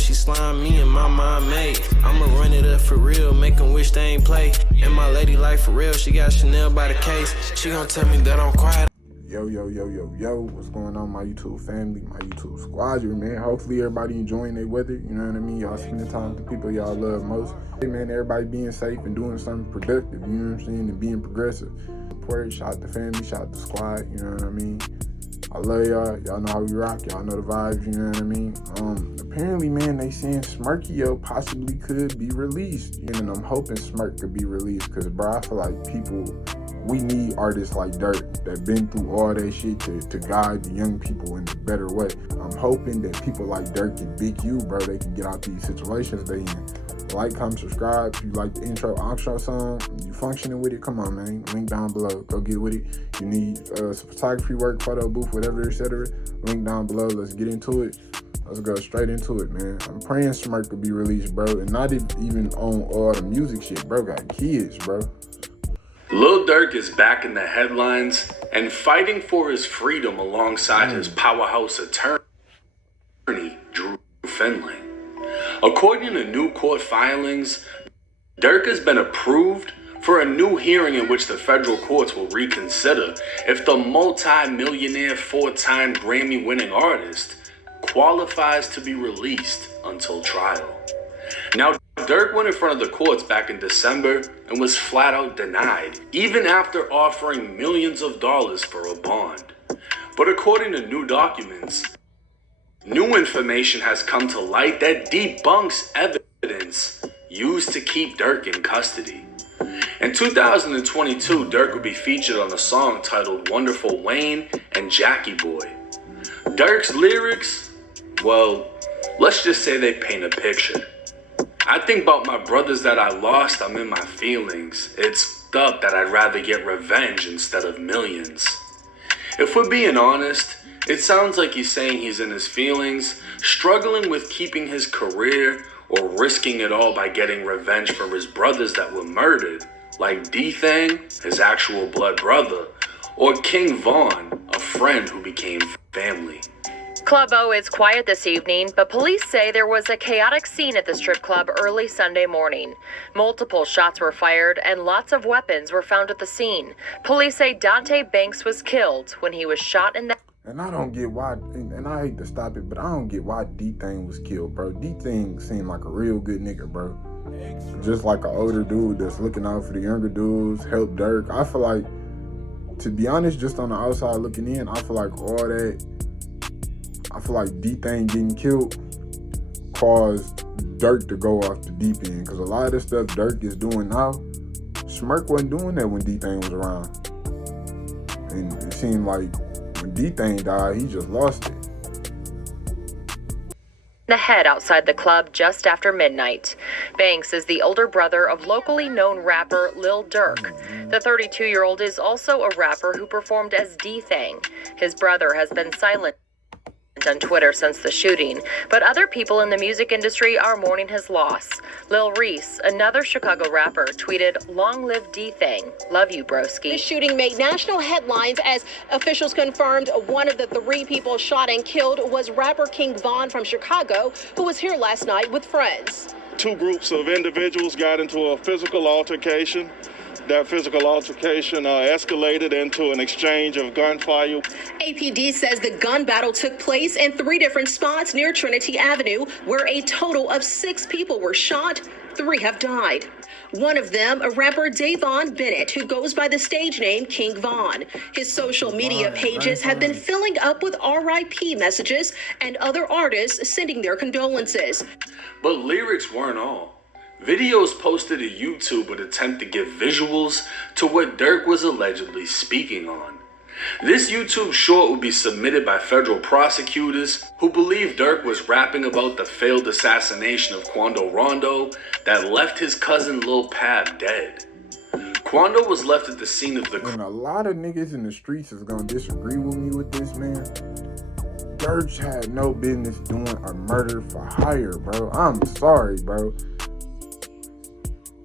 she slime me and my mind made. I'ma run it up for real, make them wish they ain't play. And my lady life for real, she got Chanel by the case. She gon' tell me that I'm quiet. Yo, what's going on, my YouTube family, my YouTube squadron, man? Hopefully everybody enjoying their weather, you know what I mean? Y'all spending time with the people y'all love most. Hey, man, everybody being safe and doing something productive, you know what I'm saying, and being progressive. Support, shout out the family, shout out the squad, you know what I mean? I love y'all. Y'all know how we rock. Y'all know the vibes, you know what I mean? Apparently, man, they saying Smirkio possibly could be released. And I'm hoping Smirk could be released because, bro, I feel like we need artists like Durk that been through all that shit to guide the young people in a better way. I'm hoping that people like Durk and Big U, bro, they can get out these situations they in. Like, comment, subscribe. If you like the intro, outro song, you functioning with it, come on, man. Link down below. Go get with it. You need some photography work, photo booth, whatever, etc. Link down below. Let's get into it. Let's go straight into it, man. I'm praying Smirk could be released, bro. And not even on all the music shit, bro. Got kids, bro. Lil Durk is back in the headlines and fighting for his freedom alongside his powerhouse attorney, Drew Finley. According to new court filings, Durk has been approved for a new hearing in which the federal courts will reconsider if the multi-millionaire four-time Grammy-winning artist qualifies to be released until trial. Now, Durk went in front of the courts back in December and was flat out denied, even after offering millions of dollars for a bond. But according to new documents, new information has come to light that debunks evidence used to keep Durk in custody. In 2022, Durk would be featured on a song titled Wonderful Wayne and Jackie Boy. Durk's lyrics, well, let's just say they paint a picture. I think about my brothers that I lost, I'm in my feelings. It's up that I'd rather get revenge instead of millions. If we're being honest, it sounds like he's saying he's in his feelings, struggling with keeping his career, or risking it all by getting revenge for his brothers that were murdered, like D-Thang, his actual blood brother, or King Von, a friend who became family. Club O is quiet this evening, but police say there was a chaotic scene at the strip club early Sunday morning. Multiple shots were fired and lots of weapons were found at the scene. Police say Dante Banks was killed when he was shot in the... And I don't get why, and I hate to stop it, but I don't get why D-Thang was killed, bro. D-Thang seemed like a real good nigga, bro. Just like an older dude that's looking out for the younger dudes, help Durk. I feel like, to be honest, just on the outside looking in, I feel like D-Thang getting killed caused Durk to go off the deep end. Because a lot of the stuff Durk is doing now, Smirk wasn't doing that when D-Thang was around. And it seemed like when D-Thang died, he just lost it. The head outside the club just after midnight. Banks is the older brother of locally known rapper Lil Durk. The 32-year-old is also a rapper who performed as D-Thang. His brother has been silent on Twitter since the shooting, but other people in the music industry are mourning his loss. Lil Reese, another Chicago rapper, tweeted, "Long live D-Thang. Love you, broski." The shooting made national headlines as officials confirmed one of the three people shot and killed was rapper King Von from Chicago, who was here last night with friends. Two groups of individuals got into a physical altercation. That physical altercation escalated into an exchange of gunfire. APD says the gun battle took place in 3 different spots near Trinity Avenue, where a total of 6 people were shot. 3 have died. One of them, a rapper Davon Bennett, who goes by the stage name King Von. His social media pages have been filling up with RIP messages and other artists sending their condolences. But lyrics weren't all. Videos posted to YouTube would attempt to give visuals to what Durk was allegedly speaking on. This YouTube short would be submitted by federal prosecutors who believe Durk was rapping about the failed assassination of Quando Rondo that left his cousin Lil Pab dead. Quando was left at the scene of the... And a lot of niggas in the streets is gonna disagree with me with this, man. Durk had no business doing a murder for hire, bro. I'm sorry, bro.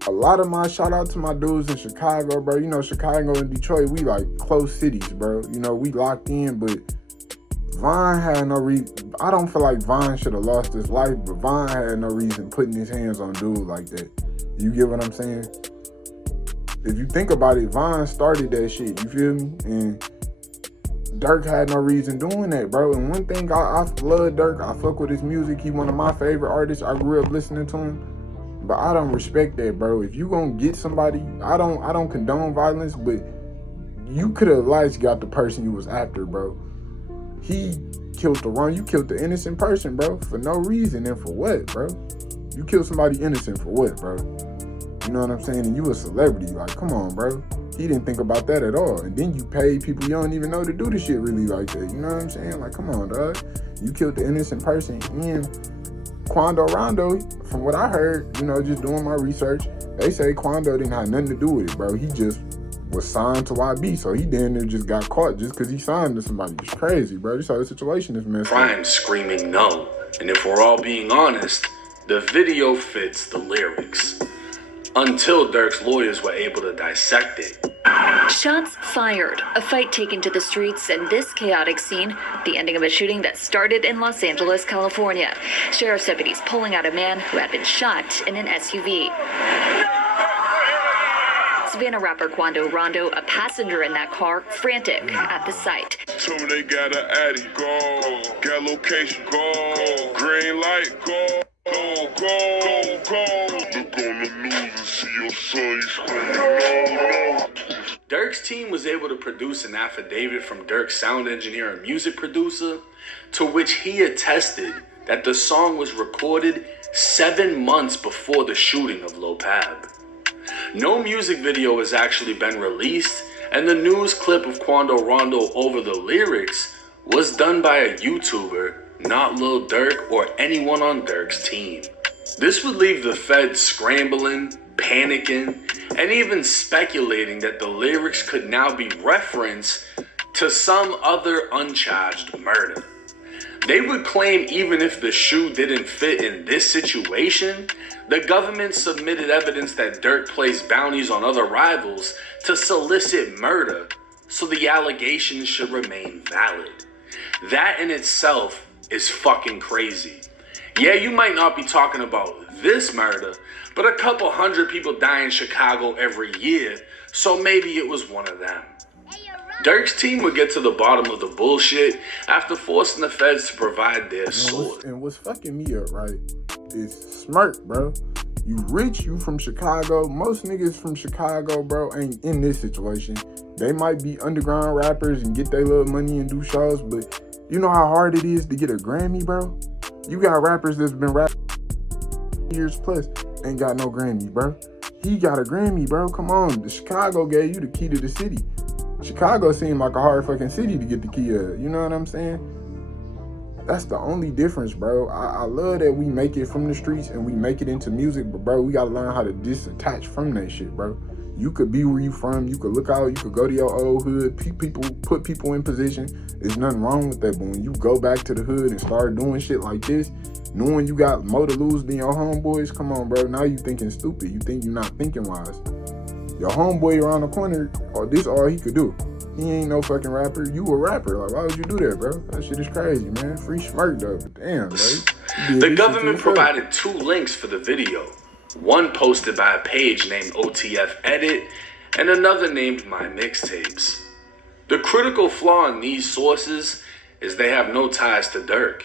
A lot of my shout out to my dudes in Chicago, bro. You know, Chicago and Detroit, we like close cities, bro. You know, we locked in, but Von had no reason. I don't feel like Vine should have lost his life, but Vine had no reason putting his hands on dude like that. You get what I'm saying? If you think about it, Vine started that shit, you feel me? And Durk had no reason doing that, bro. And one thing, I love Durk. I fuck with his music. He one of my favorite artists. I grew up listening to him. But I don't respect that, bro. If you gonna get somebody, I don't condone violence, but you could have at least got the person you was after, bro. He killed you killed the innocent person, bro, for no reason. And for what, bro? You killed somebody innocent for what, bro? You know what I'm saying? And you a celebrity. Like, come on, bro. He didn't think about that at all. And then you pay people you don't even know to do the shit really like that. You know what I'm saying? Like, come on, dog. You killed the innocent person. And Quando Rondo, from what I heard, you know, just doing my research, they say Quando didn't have nothing to do with it, bro. He just was signed to YB, so he damn near just got caught just because he signed to somebody. It's crazy, bro. This how the situation is, man. Crime screaming no. And if we're all being honest, the video fits the lyrics. Until Durk's lawyers were able to dissect it. Shots fired, a fight taken to the streets, and this chaotic scene, the ending of a shooting that started in Los Angeles, California. Sheriff's deputies pulling out a man who had been shot in an SUV. Savannah rapper Quando Rondo, a passenger in that car, frantic at the sight. Tell me they got an Addy, go. Got location, go. Green light, go. Go, go, go. Look on the news and see your son, he's screaming, no. Durk's team was able to produce an affidavit from Durk's sound engineer and music producer, to which he attested that the song was recorded 7 months before the shooting of Lil Pab. No music video has actually been released, and the news clip of Quando Rondo over the lyrics was done by a YouTuber, not Lil Durk or anyone on Durk's team. This would leave the feds scrambling, panicking, and even speculating that the lyrics could now be referenced to some other uncharged murder. They would claim even if the shoe didn't fit in this situation, the government submitted evidence that Durk placed bounties on other rivals to solicit murder, so the allegations should remain valid. That in itself is fucking crazy. Yeah, you might not be talking about this murder, but a couple hundred people die in Chicago every year, so maybe it was one of them. Durk's team would get to the bottom of the bullshit after forcing the feds to provide their sword. And what's fucking me up, right, is Smirk, bro. You rich, you from Chicago. Most niggas from Chicago, bro, ain't in this situation. They might be underground rappers and get their little money and do shows, but you know how hard it is to get a Grammy, bro? You got rappers that's been rapping years plus, ain't got no Grammy, bro. He got a Grammy, bro. Come on. The Chicago gave you the key to the city. Chicago seemed like a hard fucking city to get the key of. You know what I'm saying? That's the only difference, bro. I love that we make it from the streets and we make it into music, but bro, we gotta learn how to disattach from that shit, bro. You could be where you from, you could look out, you could go to your old hood, put people in position. There's nothing wrong with that, but when you go back to the hood and start doing shit like this, knowing you got more to lose than your homeboys, come on, bro. Now you thinking stupid. You think you're not thinking wise. Your homeboy around the corner, or this all he could do. He ain't no fucking rapper. You a rapper. Like, why would you do that, bro? That shit is crazy, man. Free Smirk, though. But damn, bro. The government provided 2 links for the video. One posted by a page named OTF Edit, and another named My Mixtapes. The critical flaw in these sources is they have no ties to Durk.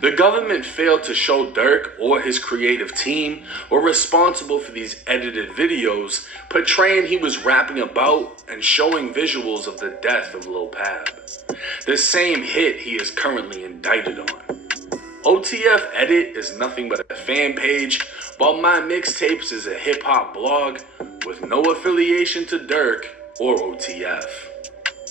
The government failed to show Durk or his creative team were responsible for these edited videos portraying he was rapping about and showing visuals of the death of Lil Pab, the same hit he is currently indicted on. OTF Edit is nothing but a fan page, while My Mixtapes is a hip-hop blog with no affiliation to Durk or OTF.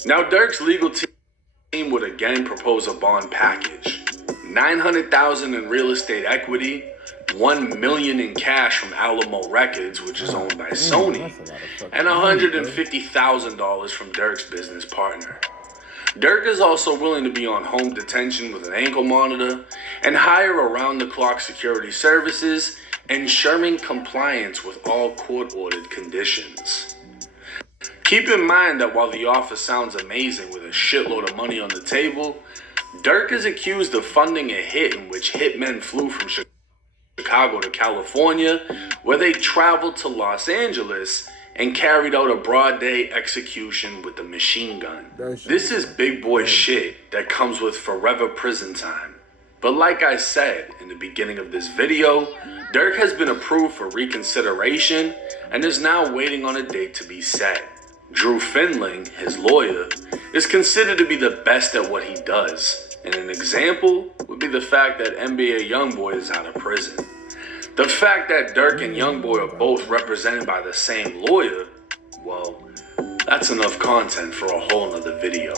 Now Durk's legal team would again propose a bond package. $900,000 in real estate equity, $1 million in cash from Alamo Records, which is owned by Sony, and $150,000 from Durk's business partner. Durk is also willing to be on home detention with an ankle monitor and hire around-the-clock security services, ensuring compliance with all court-ordered conditions. Keep in mind that while the offer sounds amazing with a shitload of money on the table, Durk is accused of funding a hit in which hitmen flew from Chicago to California, where they traveled to Los Angeles and carried out a broad day execution with a machine gun. This is big boy shit that comes with forever prison time. But like I said in the beginning of this video, Durk has been approved for reconsideration and is now waiting on a date to be set. Drew Finling, his lawyer, is considered to be the best at what he does, and an example would be the fact that NBA Youngboy is out of prison. The fact that Durk and Youngboy are both represented by the same lawyer, well, that's enough content for a whole nother video.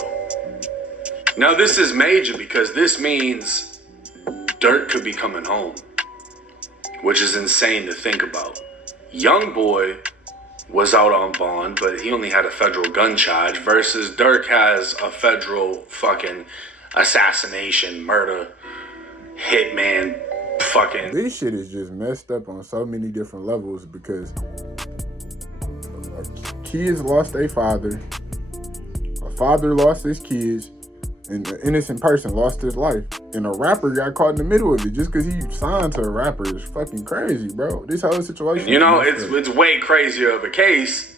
Now this is major because this means Durk could be coming home, which is insane to think about. Youngboy was out on bond, but he only had a federal gun charge versus Durk has a federal fucking assassination, murder, hitman, fucking... This shit is just messed up on so many different levels because kids lost their father, a father lost his kids, and an innocent person lost his life. And a rapper got caught in the middle of it just because he signed to a rapper is fucking crazy, bro. This whole situation. You know, it's way crazier of a case.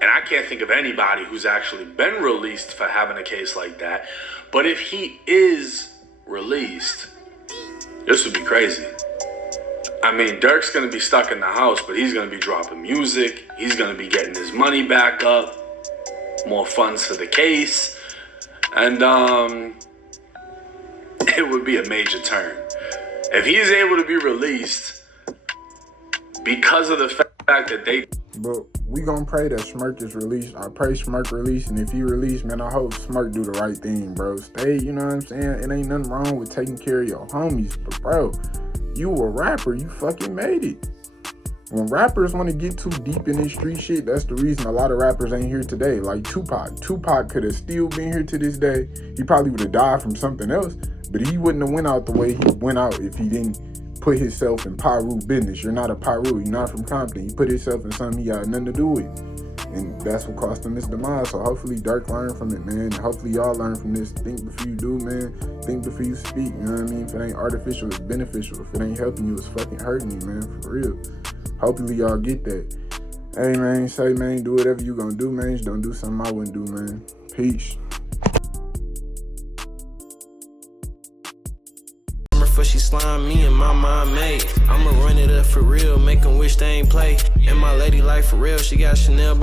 And I can't think of anybody who's actually been released for having a case like that. But if he is released, this would be crazy. I mean, Durk's going to be stuck in the house, but he's going to be dropping music. He's going to be getting his money back up. More funds for the case. And it would be a major turn. If he's able to be released because of the fact that they... But we gonna pray that Smirk is released. I pray Smirk released, and if he released, man, I hope Smirk do the right thing, bro. Stay, you know what I'm saying? It ain't nothing wrong with taking care of your homies, but bro, you a rapper, you fucking made it. When rappers want to get too deep in this street shit, that's the reason a lot of rappers ain't here today. Like Tupac. Tupac could have still been here to this day. He probably would have died from something else, but he wouldn't have went out the way he went out if he didn't put himself in Piru business. You're not a Piru. You're not from Compton. He put himself in something he had nothing to do with. And that's what cost him his demise. So hopefully Durk learn from it, man. Hopefully y'all learn from this. Think before you do, man. Think before you speak. You know what I mean? If it ain't artificial, it's beneficial. If it ain't helping you, it's fucking hurting you, man. For real. Hopefully y'all get that. Hey, man, say, man, do whatever you gonna do, man. Just don't do something I wouldn't do, man. Peace. For she slime me and my mind made. I'ma run it up for real, make them wish they ain't play. And my lady life for real, she got Chanel.